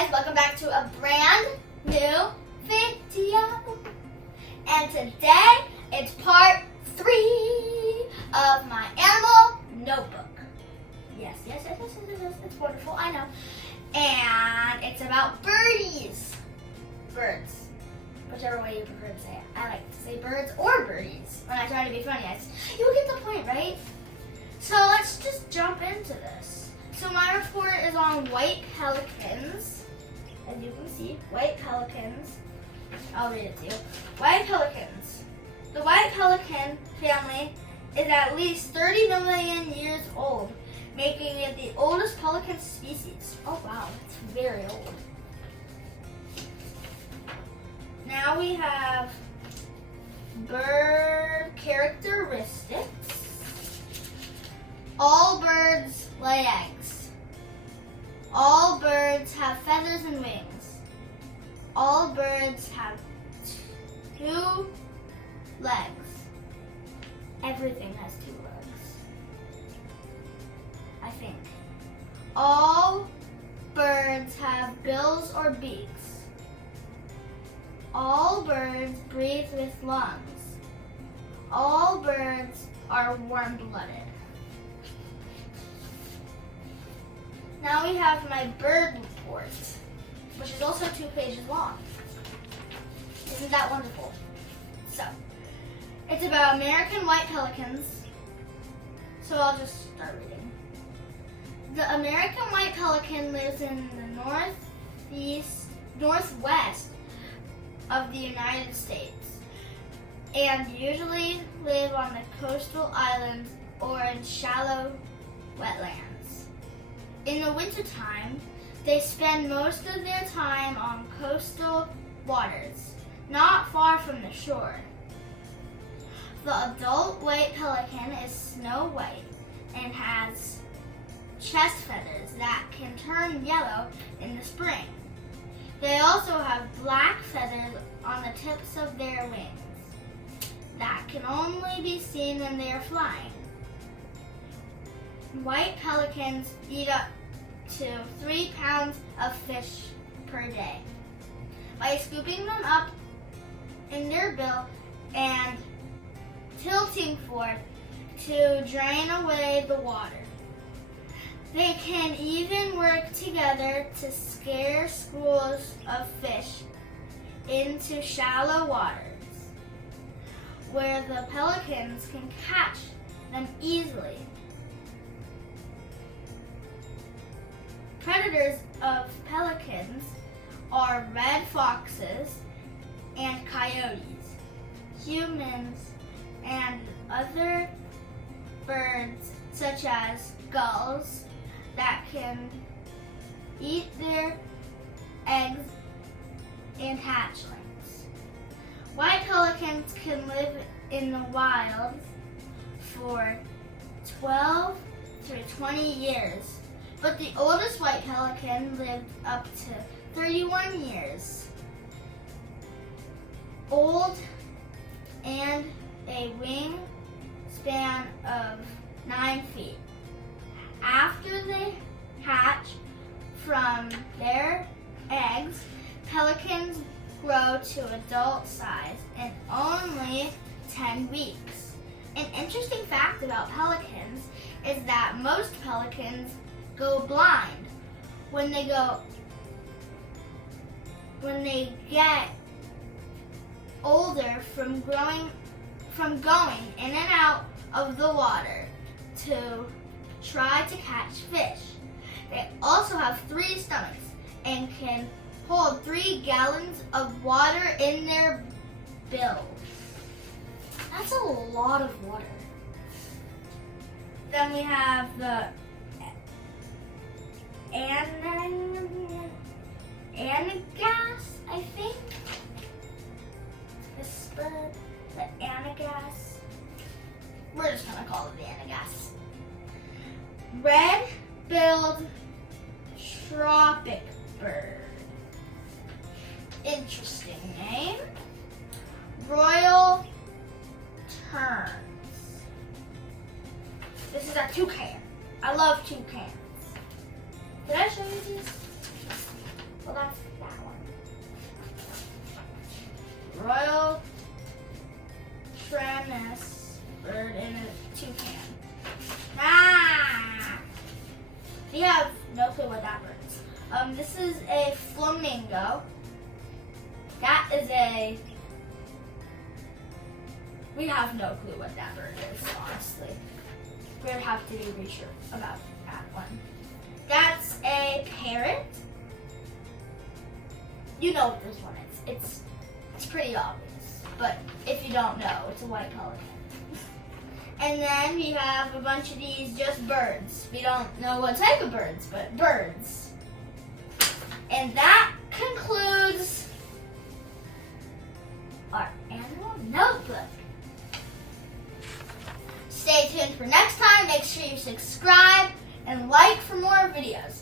guys, welcome back to a brand new video. And today, it's part 3 of my animal notebook. Yes, it's wonderful, I know. And it's about birdies. Birds. Whichever way you prefer to say it. I like to say birds or birdies when I try to be funny. You get the point, right? So let's just jump into this. So my report is on white pelicans. As you can see, white pelicans. I'll read it to you. White pelicans. The white pelican family is at least 30 million years old, making it the oldest pelican species. Oh wow, it's very old. Now we have bird characteristics. All birds lay eggs. All birds have feathers and wings. All birds have 2 legs. Everything has 2 legs, I think. All birds have bills or beaks. All birds breathe with lungs. All birds are warm-blooded. Now we have my bird report, which is also 2 pages long. Isn't that wonderful? So, it's about American white pelicans. So I'll just start reading. The American white pelican lives in the northwest of the United States and usually live on the coastal islands or in shallow wetlands. In the wintertime, they spend most of their time on coastal waters, not far from the shore. The adult white pelican is snow white and has chest feathers that can turn yellow in the spring. They also have black feathers on the tips of their wings that can only be seen when they are flying. White pelicans eat up to 3 pounds of fish per day by scooping them up in their bill and tilting forward to drain away the water. They can even work together to scare schools of fish into shallow waters where the pelicans can catch them easily. Predators of pelicans are red foxes and coyotes, humans, and other birds such as gulls that can eat their eggs and hatchlings. White pelicans can live in the wild for 12 through 20 years, but the oldest white pelican lived up to 31 years old and a wingspan of 9 feet. After they hatch from their eggs, pelicans grow to adult size in only 10 weeks. An interesting fact about pelicans is that most pelicans go blind when they get older from going in and out of the water to try to catch fish. They also have 3 stomachs and can hold 3 gallons of water in their bills. That's a lot of water. Then we have the anagas, I think. The anagas. We're just gonna call it the anagas. Red-billed tropic bird. Interesting name. Royal terns. This is a toucan. I love toucans. Did I show you these? Hold This is a flamingo. That is a... We have no clue what that bird is, honestly. We'd have to do research about that one. That's a parrot. You know what this one is. It's pretty obvious, but if you don't know, it's a white pelican. And then we have a bunch of these just birds. We don't know what type of birds, but birds. And that concludes our animal notebook. Stay tuned for next time. Make sure you subscribe and like for more videos.